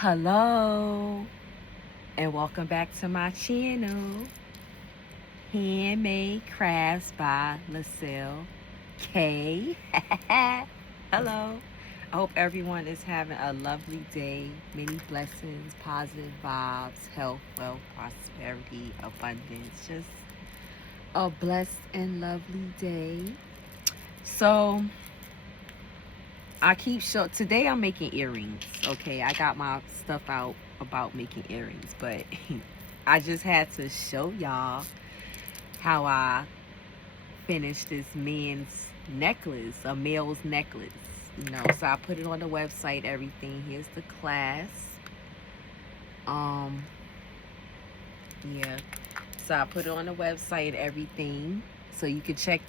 Hello, and welcome back to my channel, Handmade Crafts by LaCil K. Hello. I hope everyone is having a lovely day. Many blessings, positive vibes, health, wealth, prosperity, abundance. Just a blessed and lovely day. So, today I'm making earrings. Okay, I got my stuff out about making earrings, but I just had to show y'all how I finished this man's necklace, a male's necklace. So I put it on the website, everything. Here's the clasp. Um, yeah. So I put it on the website, everything. So you could check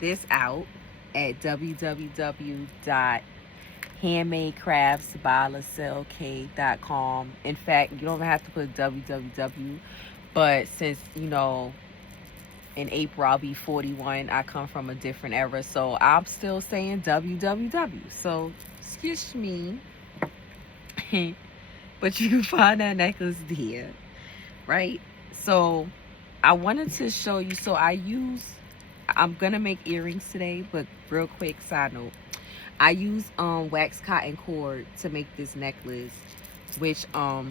this out at www.handmadecraftsbylacilk.com. In fact, you don't even have to put www, but since in April I'll be 41, I come from a different era, so I'm still saying www. So excuse me. But you can find that necklace there, right? So I wanted to show you. So I'm gonna make earrings today, but real quick side note, I use wax cotton cord to make this necklace, which I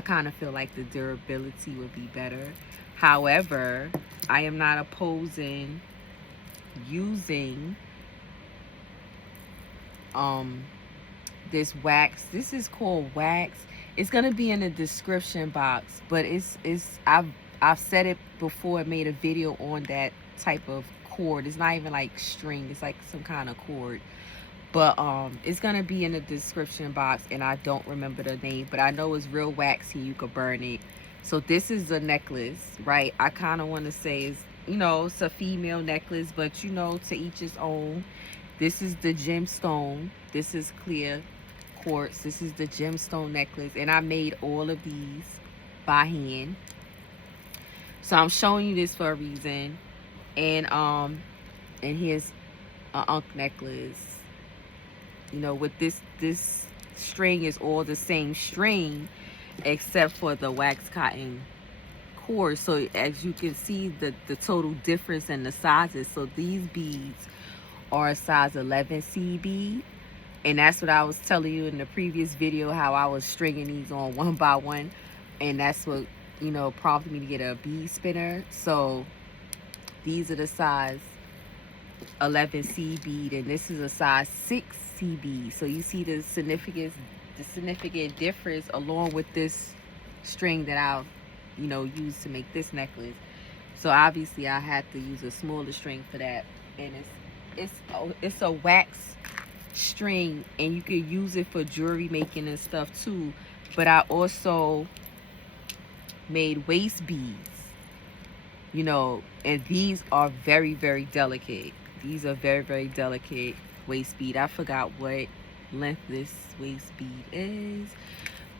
kind of feel like the durability would be better. However, I am not opposing using this wax. This is called wax. It's gonna be in the description box, but I've said it before. I made a video on that type of cord. It's not even like string, it's like some kind of cord, but it's gonna be in the description box, and I don't remember the name, but I know it's real waxy. You could burn it. So this is a necklace, right? I kind of want to say it's a female necklace, but to each his own. This is the gemstone. This is clear quartz. This is the gemstone necklace, and I made all of these by hand. So I'm showing you this for a reason. And here's an unk necklace. With this string is all the same string except for the wax cotton cord. So as you can see, the total difference in the sizes. So these beads are a size 11C bead, and that's what I was telling you in the previous video, how I was stringing these on one by one, and that's what prompted me to get a bead spinner. So these are the size 11C bead, and this is a size 6C bead. So you see the significant difference, along with this string that I've used to make this necklace. So obviously I had to use a smaller string for that, and it's a wax string, and you could use it for jewelry making and stuff too. But I also made waist beads, and these are very, very delicate. These are very, very delicate waist bead. I forgot what length this waist bead is,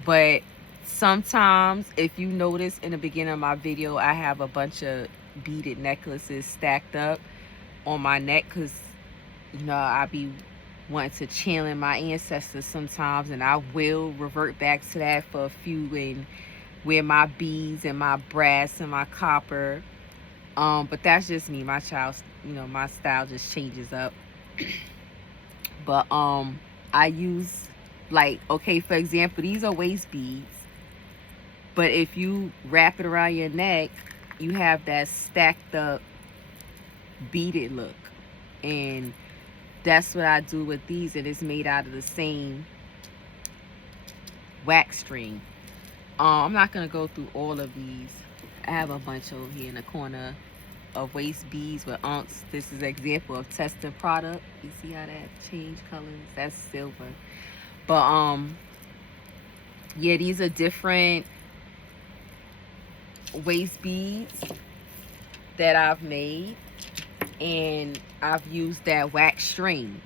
but sometimes, if you notice in the beginning of my video, I have a bunch of beaded necklaces stacked up on my neck, because I be wanting to channel my ancestors sometimes, and I will revert back to that for a few and wear my beads and my brass and my copper. But that's just me. My style just changes up. But I use, like, okay, for example, these are waist beads, but if you wrap it around your neck, you have that stacked up beaded look, and that's what I do with these. And it's made out of the same wax string. I'm not gonna go through all of these. I have a bunch over here in the corner of waist beads with unks. This is an example of testing product. You see how that changed colors? That's silver. But yeah, these are different waist beads that I've made, and I've used that wax string.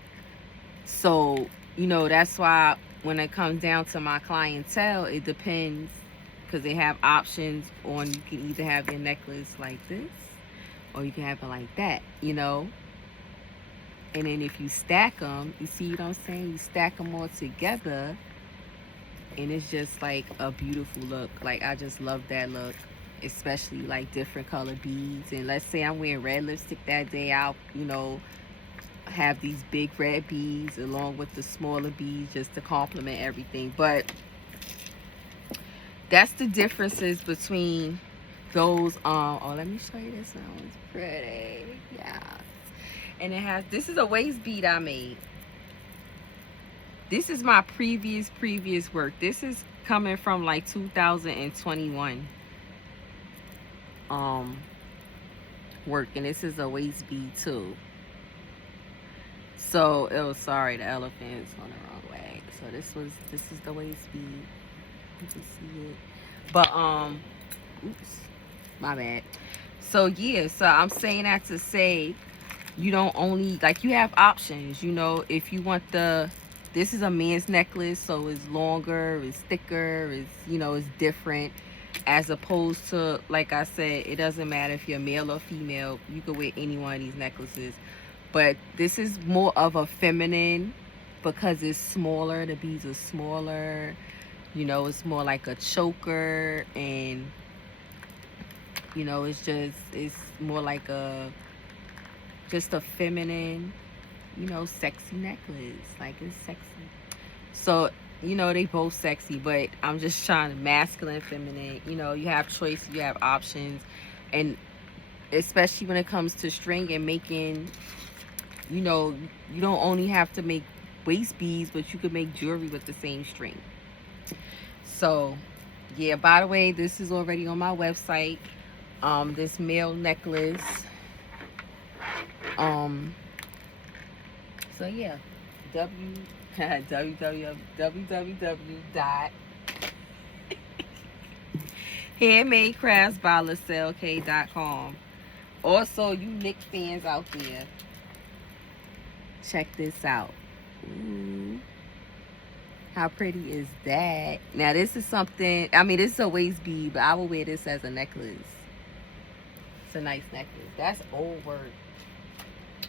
So that's why when it comes down to my clientele, it depends, because they have options on, you can either have your necklace like this, or you can have it like that, And then if you stack them, you see what I'm saying? You stack them all together, and it's just like a beautiful look. Like, I just love that look, especially like different color beads. And let's say I'm wearing red lipstick that day, I'll, you know, have these big red beads along with the smaller beads just to complement everything. But that's the differences between those. Oh, let me show you this one. It's pretty. Yeah. And it has, this is a waist bead I made. This is my previous work. This is coming from like 2021 work, and this is a waist bead too. So, oh, sorry, the elephant's on the wrong way. So this is the waist bead. You can see it. But oops, my bad. So yeah, so I'm saying that to say, you don't only, like, you have options, you know. If you want this is a man's necklace, so it's longer, it's thicker, it's, you know, it's different, as opposed to, like I said, it doesn't matter if you're male or female, you could wear any one of these necklaces. But this is more of a feminine, because it's smaller, the beads are smaller, you know, it's more like a choker, and, you know, it's more like just a feminine, you know, sexy necklace. Like, it's sexy. So, you know, they both sexy, but I'm just trying to masculine, feminine. You know, you have choice, you have options. And especially when it comes to string and making, you know, you don't only have to make waist beads, but you could make jewelry with the same string. So yeah, by the way, this is already on my website. This male necklace. So yeah, www.handmadecraftsbyLaCil.com. Also, you Nick fans out there, check this out. Ooh, how pretty is that? Now this is something, I mean, this is a waist bead, but I will wear this as a necklace. It's a nice necklace. That's old work.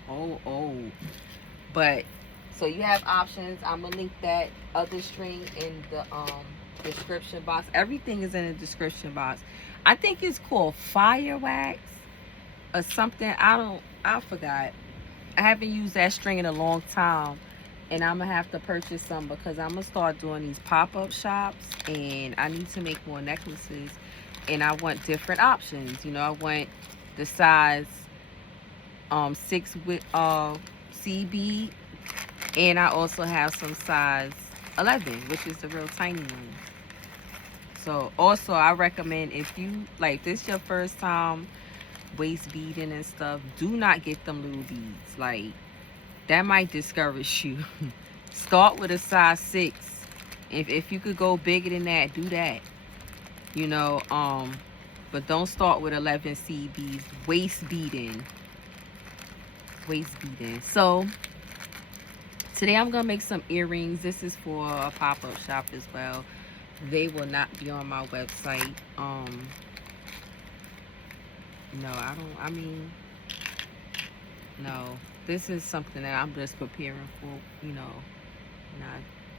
Old. But so you have options. I'm gonna link that other string in the description box. Everything is in the description box. I think it's called fire wax or something. I forgot. I haven't used that string in a long time, and I'm gonna have to purchase some, because I'm gonna start doing these pop-up shops, and I need to make more necklaces, and I want different options. You know, I want the size 6 with CB, and I also have some size 11, which is the real tiny one. So also, I recommend, if you like this your first time waist beading and stuff, do not get them little beads. Like, that might discourage you. Start with a size 6. If you could go bigger than that, do that. You know, but don't start with 11 CBs. Waist beading. So today I'm gonna make some earrings. This is for a pop-up shop as well. They will not be on my website. No, this is something that I'm just preparing for, you know,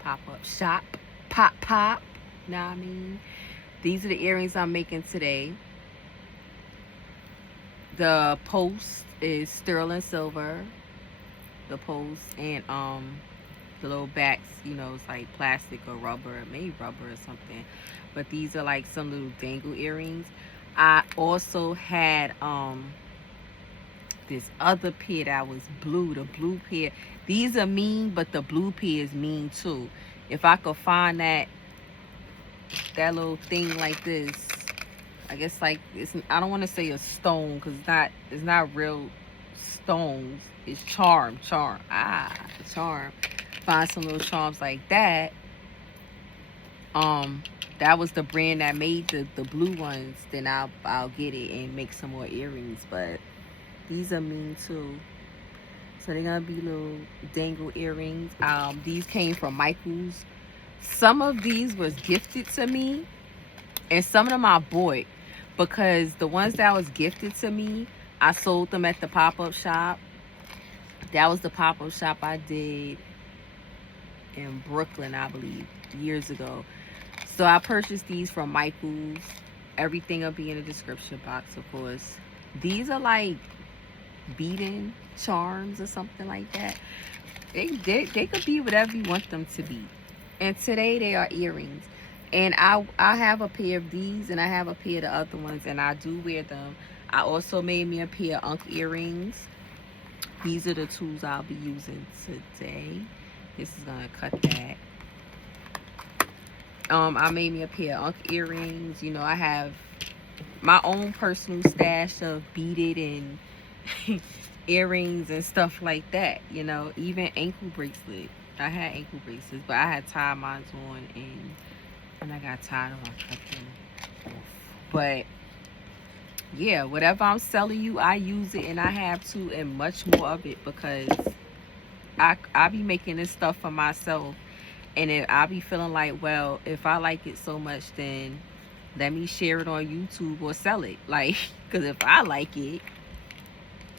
pop-up shop, pop, you know what I mean? These are the earrings I'm making today. The post is sterling silver, the post, and the little backs, you know, it's like plastic or rubber, maybe rubber or something. But these are like some little dangle earrings. I also had this other pair that was blue, the blue pair. These are mean, but the blue pair is mean too. If I could find that little thing like this, I guess, like, I don't want to say a stone, because it's not real stones. It's charm. Charm. Find some little charms like that. That was the brand that made the blue ones. Then I'll get it and make some more earrings. But these are mean too. So they're gonna be little dangle earrings. These came from Michael's. Some of these was gifted to me, and some of them I bought, because the ones that was gifted to me, I sold them at the pop-up shop. That was the pop-up shop I did in Brooklyn, I believe, years ago. So I purchased these from Michael's. Everything will be in the description box, of course. These are like beading charms or something like that. They could be whatever you want them to be. And today they are earrings. And I have a pair of these, and I have a pair of the other ones, and I do wear them. I also made me a pair of Unk earrings. These are the tools I'll be using today. This is gonna cut that. I made me a pair of Unk earrings. You know, I have my own personal stash of beaded and earrings and stuff like that. You know, even ankle bracelet. I had ankle bracelets, but I had tied mine on, and I got tired of my cut them off. But yeah, whatever I'm selling you, I use it, and I have to, and much more of it, because I be making this stuff for myself, and then I be feeling like, well, if I like it so much, then let me share it on YouTube or sell it. Like, because if I like it,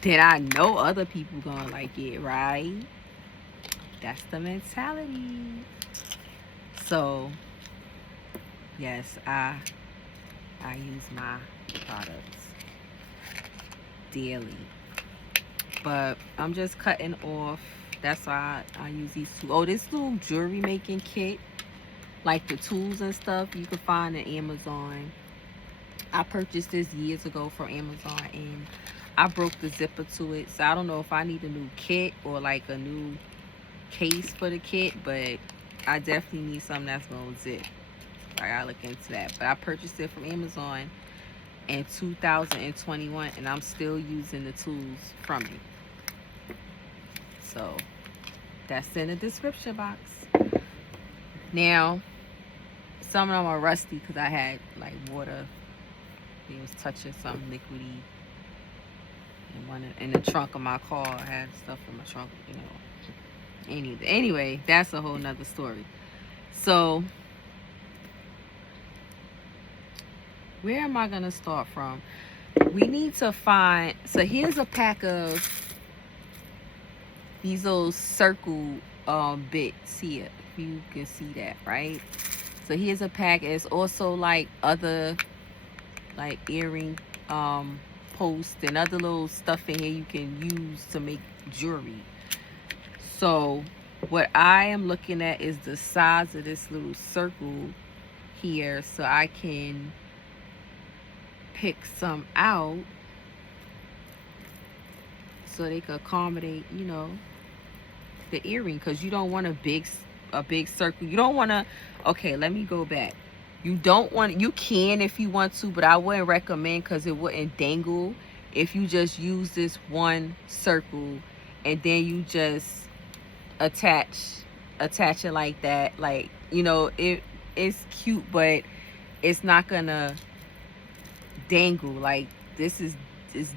then I know other people gonna like it, right? That's the mentality. So yes, I use my products daily, but I'm just cutting off. That's why I use these two. Oh, this little jewelry making kit, like the tools and stuff, you can find on Amazon. I purchased this years ago from Amazon, and I broke the zipper to it, so I don't know if I need a new kit or like a new case for the kit, but I definitely need something that's gonna zip. I gotta look into that. But I purchased it from Amazon in 2021, and I'm still using the tools from it. So that's in the description box. Now, some of them are rusty because I had like water. It was touching something liquidy in the trunk of my car. I had stuff in my trunk, you know. Anyway, that's a whole nother story. So where am I gonna start from? We need to find, so here's a pack of these little circle bits here, if you can see that, right? So here's a pack. It's also like other like earring posts and other little stuff in here you can use to make jewelry. So what I am looking at is the size of this little circle here, so I can pick some out so they could accommodate, you know, the earring, because you don't want a big circle. You don't want to, okay, let me go back. You don't want, you can if you want to, but I wouldn't recommend, because it wouldn't dangle if you just use this one circle and then you just attach it like that. Like, you know, it's cute, but it's not gonna dangle. Like, this is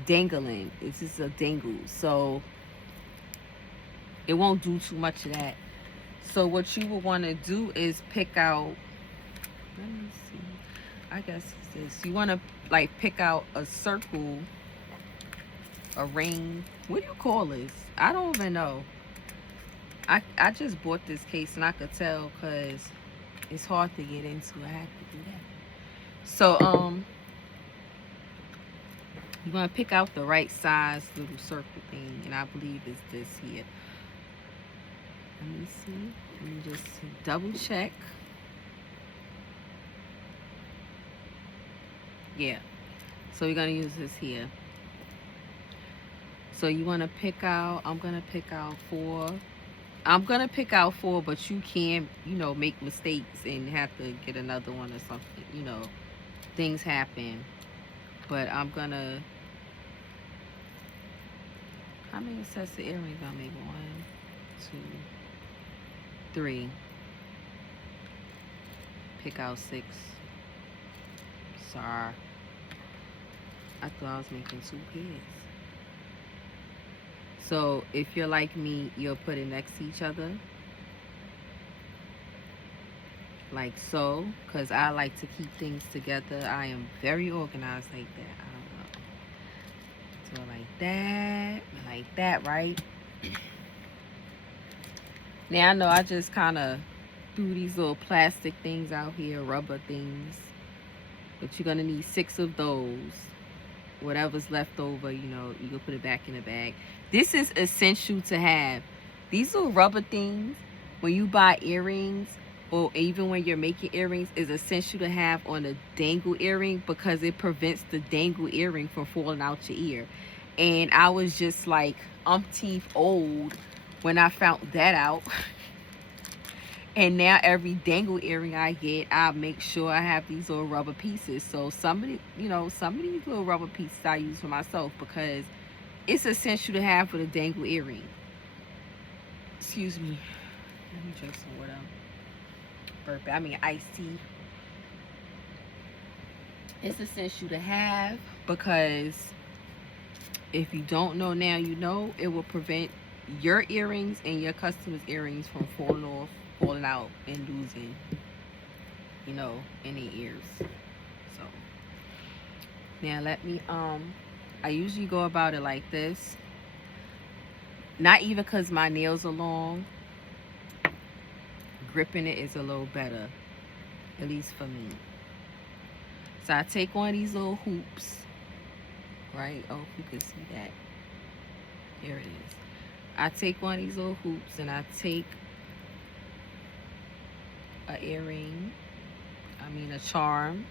dangling. This is a dangle, so it won't do too much of that. So what you will want to do is pick out, let me see, I guess it's this. You want to like pick out a circle, a ring. What do you call this? I don't even know. I just bought this case, and I could tell because it's hard to get into. I have to do that. So you're gonna pick out the right size little circle thing, and I believe it's this here. Let me see. Let me just double check. Yeah. So you're gonna use this here. So you want to pick out, I'm gonna pick out 4. I'm gonna pick out 4, but you can, you know, make mistakes and have to get another one or something. You know, things happen. But I'm gonna, how many sets of earrings I make? 1, 2, 3. Pick out 6. Sorry. I thought I was making 2 pairs. So if you're like me, you'll put it next to each other. Like so. Because I like to keep things together. I am very organized like that. I don't know. So like that, right? Now I know I just kind of threw these little plastic things out here, rubber things. But you're gonna need 6 of those. Whatever's left over, you know, you can put it back in the bag. This is essential to have. These little rubber things, when you buy earrings, or even when you're making earrings, is essential to have on a dangle earring because it prevents the dangle earring from falling out your ear. And I was just like umpteenth old when I found that out. And now every dangle earring I get, I make sure I have these little rubber pieces. So some of these little rubber pieces I use for myself because it's essential to have for the dangle earring. Excuse me. Let me drink some water. Iced tea. It's essential to have because if you don't know now, you know, it will prevent your earrings and your customers' earrings from falling off, falling out, and losing, you know, in their ears. So now let me I usually go about it like this. Not even because my nails are long. Gripping it is a little better, at least for me. So I take one of these little hoops, right? Oh, if you can see that. There it is. I take one of these little hoops and I take a earring, a charm.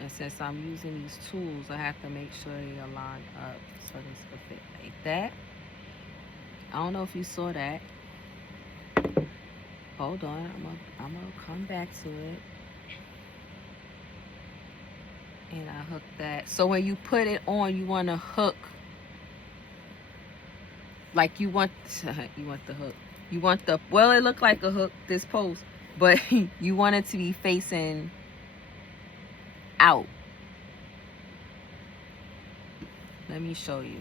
And since I'm using these tools, I have to make sure they align up so this will fit like that. I don't know if you saw that. Hold on, I'm gonna come back to it. And I hook that. So when you put it on, you want to hook. Like you want the hook. You want the, well, it looked like a hook, this post, but you want it to be facing out. Let me show you.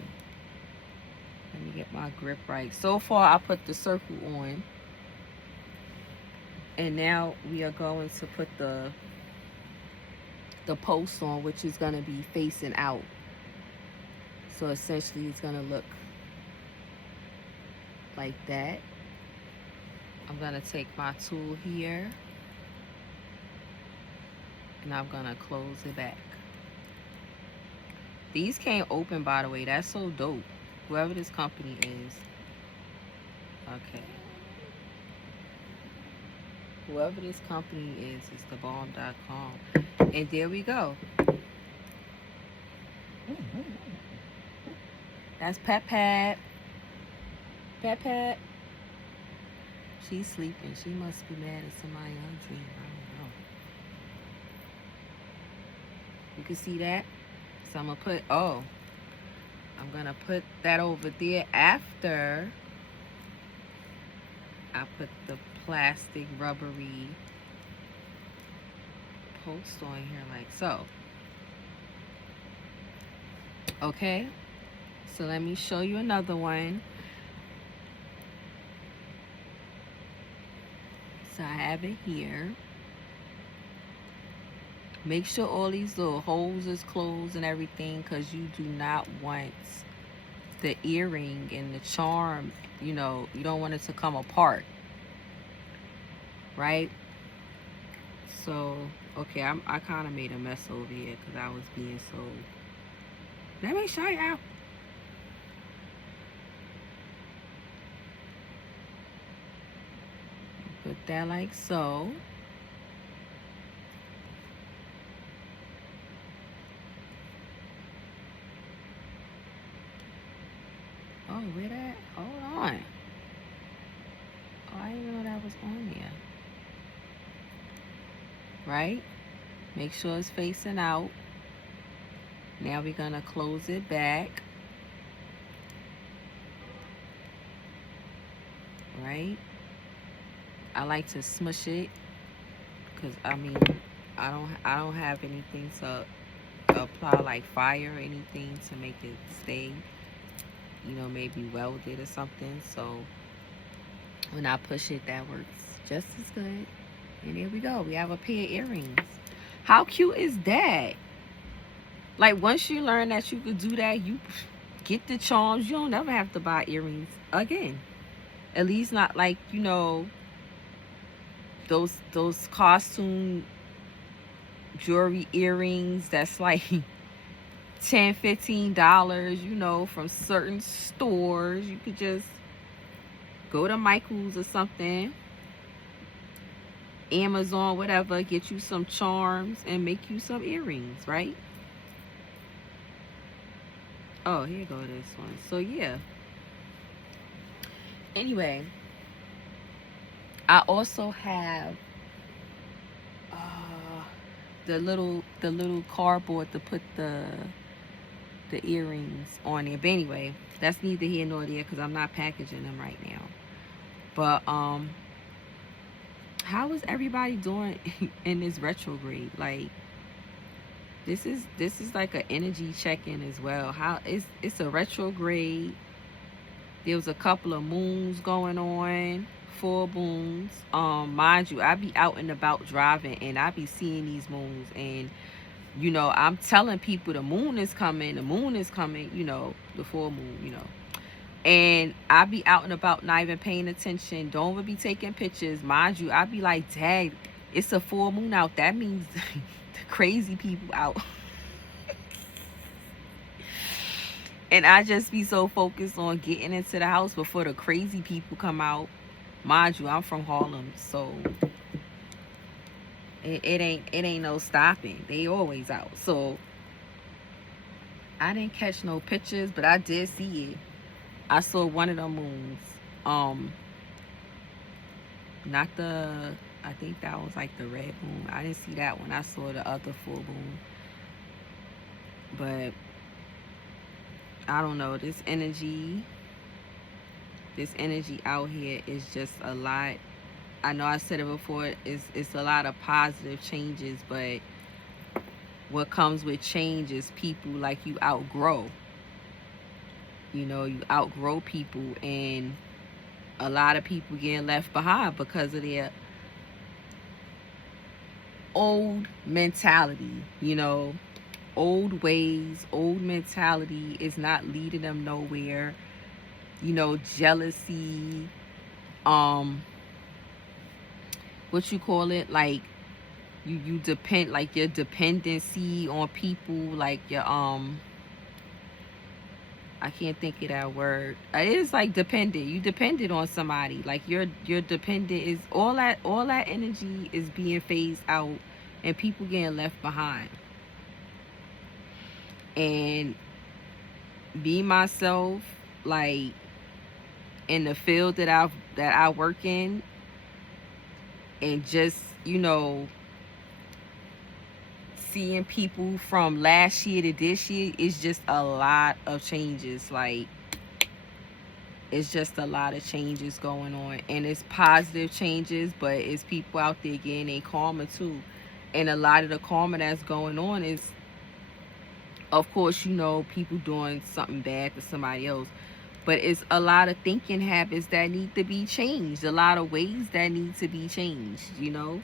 Let me get my grip right. So far, I put the circle on. And now we are going to put the post on, which is going to be facing out. So essentially, it's going to look like that. I'm going to take my tool here. And I'm going to close it back. These came open, by the way. That's so dope. Whoever this company is. Okay. Whoever this company is thebomb.com. And there we go. That's Pat Pat. Pat Pat. She's sleeping. She must be mad at somebody on dream. I don't know. You can see that? So I'm gonna put that over there after I put the plastic rubbery post on here like so. Okay, so let me show you another one. So I have it here. Make sure all these little holes is closed and everything, because you do not want the earring and the charm, you know, you don't want it to come apart, right? So, okay, I kind of made a mess over here because I was being so... Let me show you. Put that like so. Oh, where that? Hold on. Oh, I didn't know that was on there. Right? Make sure it's facing out. Now we're gonna close it back. Right? I like to smush it because I don't have anything to apply like fire or anything to make it stay, you know, maybe welded or something. So when I push it, that works just as good. And there we go. We have a pair of earrings. How cute is that? Like, once you learn that you could do that, you get the charms. You don't never have to buy earrings again. At least not like, you know, those costume jewelry earrings that's like $10-15, you know, from certain stores. You could just go to Michael's or something, Amazon, whatever, get you some charms and make you some earrings, right? Oh, here go this one. So yeah. Anyway, I also have the little cardboard to put the earrings on there. But anyway, that's neither here nor there because I'm not packaging them right now. But how is everybody doing in this retrograde? Like, this is like an energy check-in as well. How it's a retrograde. There was a couple of moons going on, full moons. Mind you, I be out and about driving and I be seeing these moons, and you know, I'm telling people the moon is coming, you know, the full moon, you know. And I be out and about not even paying attention, don't even be taking pictures. Mind you, I be like, dang, it's a full moon out. That means the crazy people out. And I just be so focused on getting into the house before the crazy people come out. Mind you, I'm from Harlem, so it ain't no stopping. They always out. So I didn't catch no pictures, but I did see it. I saw one of the moons. Not the, I think that was like the red moon. I didn't see that one. I saw the other full moon. But I don't know, this energy out here is just a lot. I know I said it before, it's a lot of positive changes, but what comes with change is people like you outgrow. You know, you outgrow people, and a lot of people getting left behind because of their old mentality, you know, old ways, old mentality is not leading them nowhere. You know, jealousy, what you call it, like you depend, like your dependency on people, like your I can't think of that word. It is like dependent. You depended on somebody. Like you're dependent, is all that energy is being phased out and people getting left behind. And be myself, like in the field that I work in, and just, you know, seeing people from last year to this year is just a lot of changes. Like, it's just a lot of changes going on, and it's positive changes, but it's people out there getting their karma too. And a lot of the karma that's going on is, of course, you know, people doing something bad to somebody else, but it's a lot of thinking habits that need to be changed, a lot of ways that need to be changed, you know.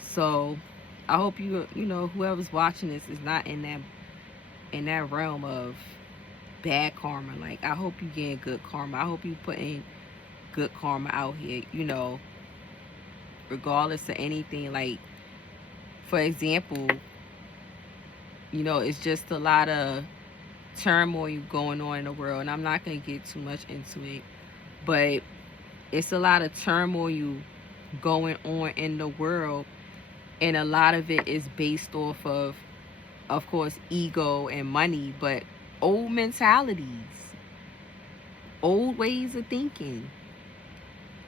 So I hope you know, whoever's watching this is not in that realm of bad karma. Like, I hope you getting good karma. I hope you putting good karma out here, you know, regardless of anything. Like, for example, you know, it's just a lot of turmoil going on in the world, and I'm not going to get too much into it, but it's a lot of turmoil going on in the world, and a lot of it is based off of course, ego and money, but old mentalities, old ways of thinking,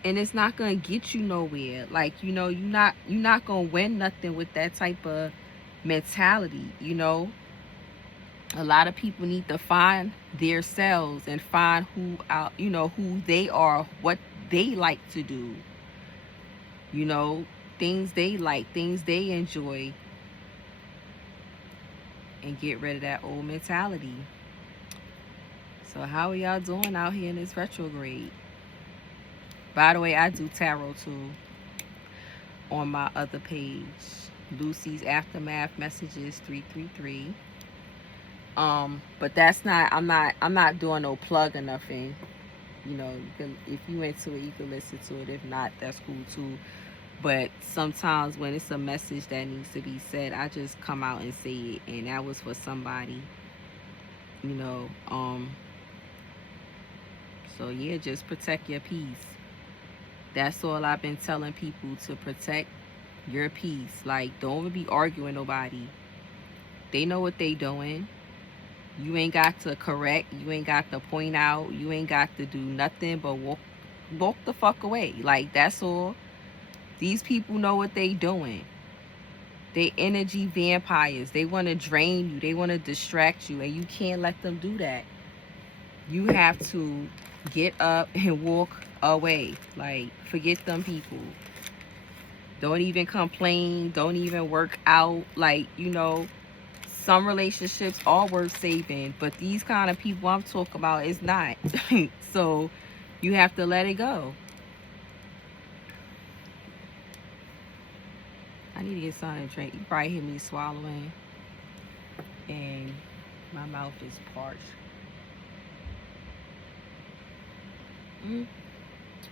and it's not gonna get you nowhere. Like, you know, you're not gonna win nothing with that type of mentality. You know, a lot of people need to find their selves and find who they are, what they like to do, you know, things they like, things they enjoy, and get rid of that old mentality. So how are y'all doing out here in this retrograde? By the way, I do tarot too on my other page, Lucy's Aftermath Messages 333. But that's not, I'm not doing no plug or nothing. You know, if you into it, you can listen to it. If not, that's cool too. But sometimes when it's a message that needs to be said, I just come out and say it. And that was for somebody, you know. So yeah, just protect your peace. That's all I've been telling people, to protect your peace. Like, don't be arguing nobody. They know what they doing. You ain't got to correct. You ain't got to point out. You ain't got to do nothing but walk the fuck away. Like, that's all. These people know what they doing. They energy vampires. They want to drain you. They want to distract you, and you can't let them do that. You have to get up and walk away. Like, forget them people. Don't even complain. Don't even work out. Like, you know, some relationships are worth saving, but these kind of people I'm talking about is not. So you have to let it go. I need to get something to drink. You probably hear me swallowing, and my mouth is parched.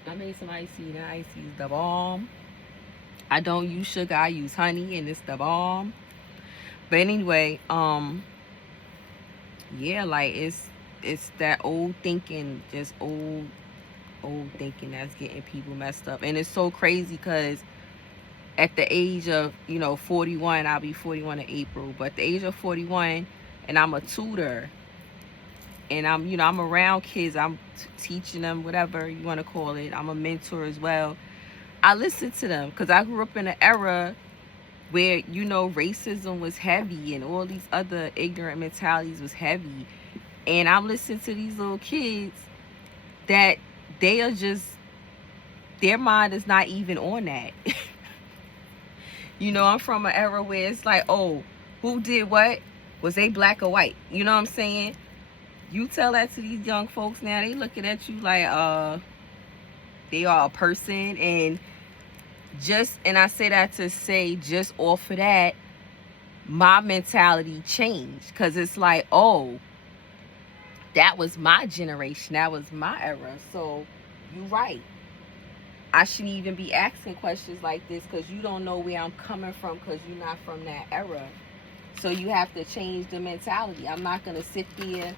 I made some iced tea. The iced tea is the bomb. I don't use sugar. I use honey, and it's the bomb. But anyway, yeah, like it's that old thinking, just old thinking that's getting people messed up. And it's so crazy because at the age of, you know, 41, I'll be 41 in April, but at the age of 41, and I'm a tutor, and I'm, you know, I'm around kids, I'm teaching them, whatever you want to call it. I'm a mentor as well. I listen to them because I grew up in an era where, you know, racism was heavy and all these other ignorant mentalities was heavy. And I'm listening to these little kids that they are just, their mind is not even on that. You know, I'm from an era where it's like, oh, who did what? Was they black or white? You know what I'm saying? You tell that to these young folks now, they looking at you like they are a person. And I say that to say, just off of that, my mentality changed. Because it's like, oh, that was my generation. That was my era. So you're right. I shouldn't even be asking questions like this because you don't know where I'm coming from because you're not from that era. So you have to change the mentality. I'm not going to sit there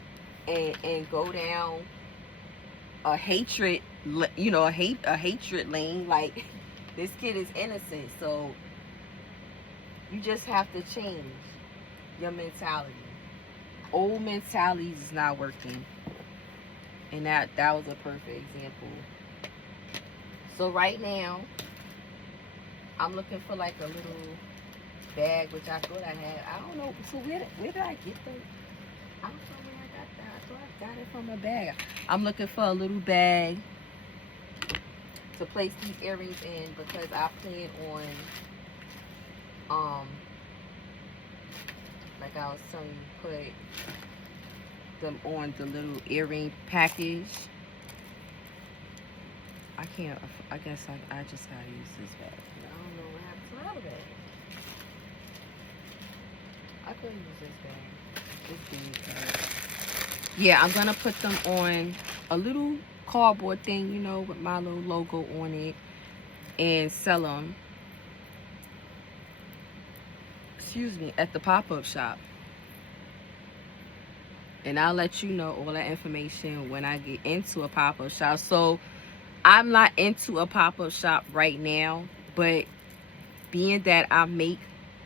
and go down a hatred, you know, a hatred lane. Like, this kid is innocent. So you just have to change your mentality. Old mentalities is not working. And that was a perfect example. So right now, I'm looking for like a little bag, which I thought I had. I don't know. So where did I get the? I don't know where I got that. I thought I got it from a bag. I'm looking for a little bag to place these earrings in because I plan on, like I was telling you, put them on the little earring package. I can't, I guess I just gotta use this bag. I don't know what happened to my other bag. I could use this bag. It's big. Yeah, I'm gonna put them on a little cardboard thing, you know, with my little logo on it, and sell them, excuse me, at the pop-up shop. And I'll let you know all that information when I get into a pop-up shop. So I'm not into a pop-up shop right now, but being that I make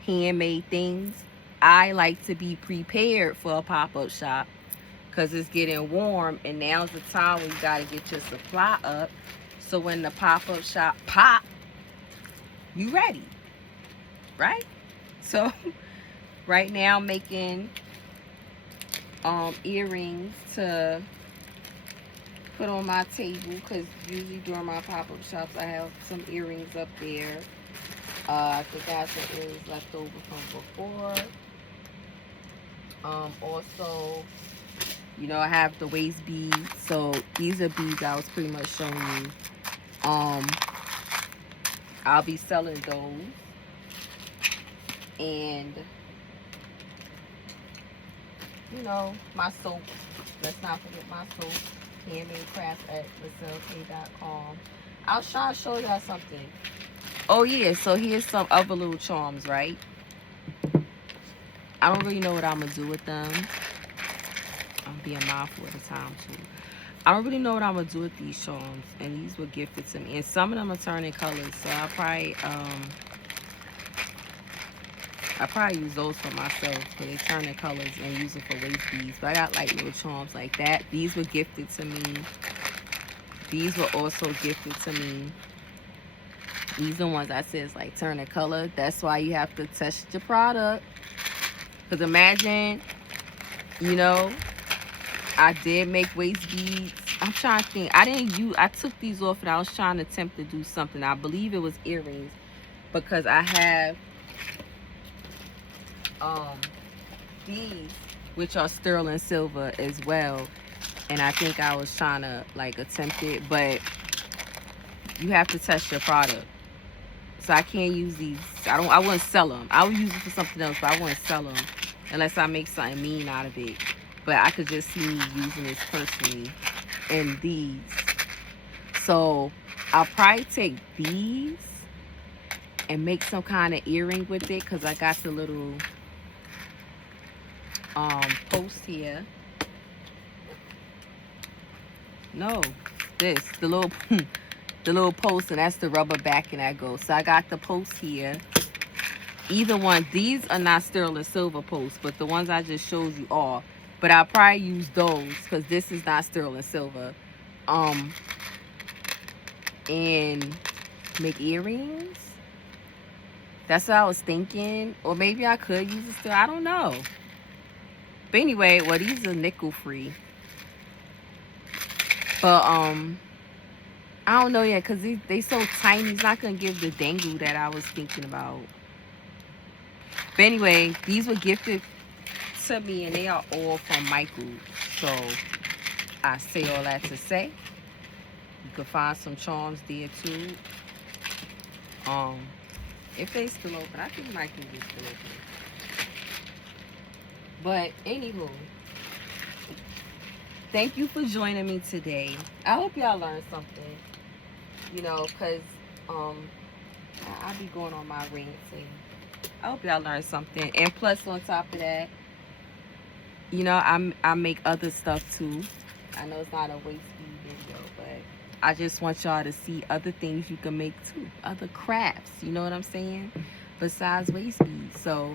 handmade things, I like to be prepared for a pop-up shop because it's getting warm, and now's the time when you got to get your supply up. So when the pop-up shop pop, you ready, right? So right now I'm making earrings to put on my table because usually during my pop-up shops I have some earrings up there. I think I have some earrings left over from before. Also, you know, I have the waist beads. So these are beads I was pretty much showing you. I'll be selling those. And, you know, my soap. Let's not forget my soap. Handmade Craft at LaCil.com. I was trying to show y'all something. Oh yeah, so here's some other little charms, right? I don't really know what I'm gonna do with them. I'm being mindful of the time too. I don't really know what I'm gonna do with these charms, and these were gifted to me. And some of them are turning colors, so I probably use those for myself, because they turn their colors, and use it for waist beads. But I got like little charms like that. These were gifted to me. These were also gifted to me. These are the ones I said is like turn their color. That's why you have to test your product. Because imagine, you know, I did make waist beads. I'm trying to think. I took these off and I was trying to attempt to do something. I believe it was earrings, because I have these, which are sterling silver as well. And I think I was trying to like attempt it, but you have to test your product. So I can't use these. I wouldn't sell them. I would use it for something else, but I wouldn't sell them unless I make something mean out of it. But I could just see me using this personally in these. So I'll probably take these and make some kind of earring with it, because I got the little post here. No, the little post, and that's the rubber backing that goes. So I got the post here. Either one, these are not sterling silver posts, but the ones I just showed you are. But I'll probably use those, because this is not sterling silver. And make earrings. That's what I was thinking. Or maybe I could use it still. I don't know. But anyway, well, these are nickel free. But I don't know yet, because they so tiny. It's not going to give the dangle that I was thinking about. But anyway, these were gifted to me, and they are all from Michael. So I say all that to say, you can find some charms there too. If they still open, I think Michael is still open. But anywho, thank you for joining me today. I hope y'all learned something. You know, because I'll be going on my ranting. I hope y'all learned something. And plus, on top of that, you know, I make other stuff too. I know it's not a waist bead video, but I just want y'all to see other things you can make too. Other crafts, you know what I'm saying? Besides waist beads. So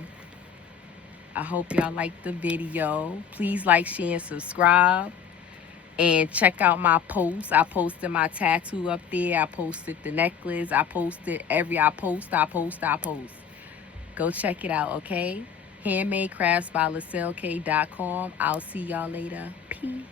I hope y'all liked the video. Please like, share, and subscribe. And check out my posts. I posted my tattoo up there. I posted the necklace. I posted I post. Go check it out, okay? Handmade Crafts by LaCil.com. I'll see y'all later. Peace.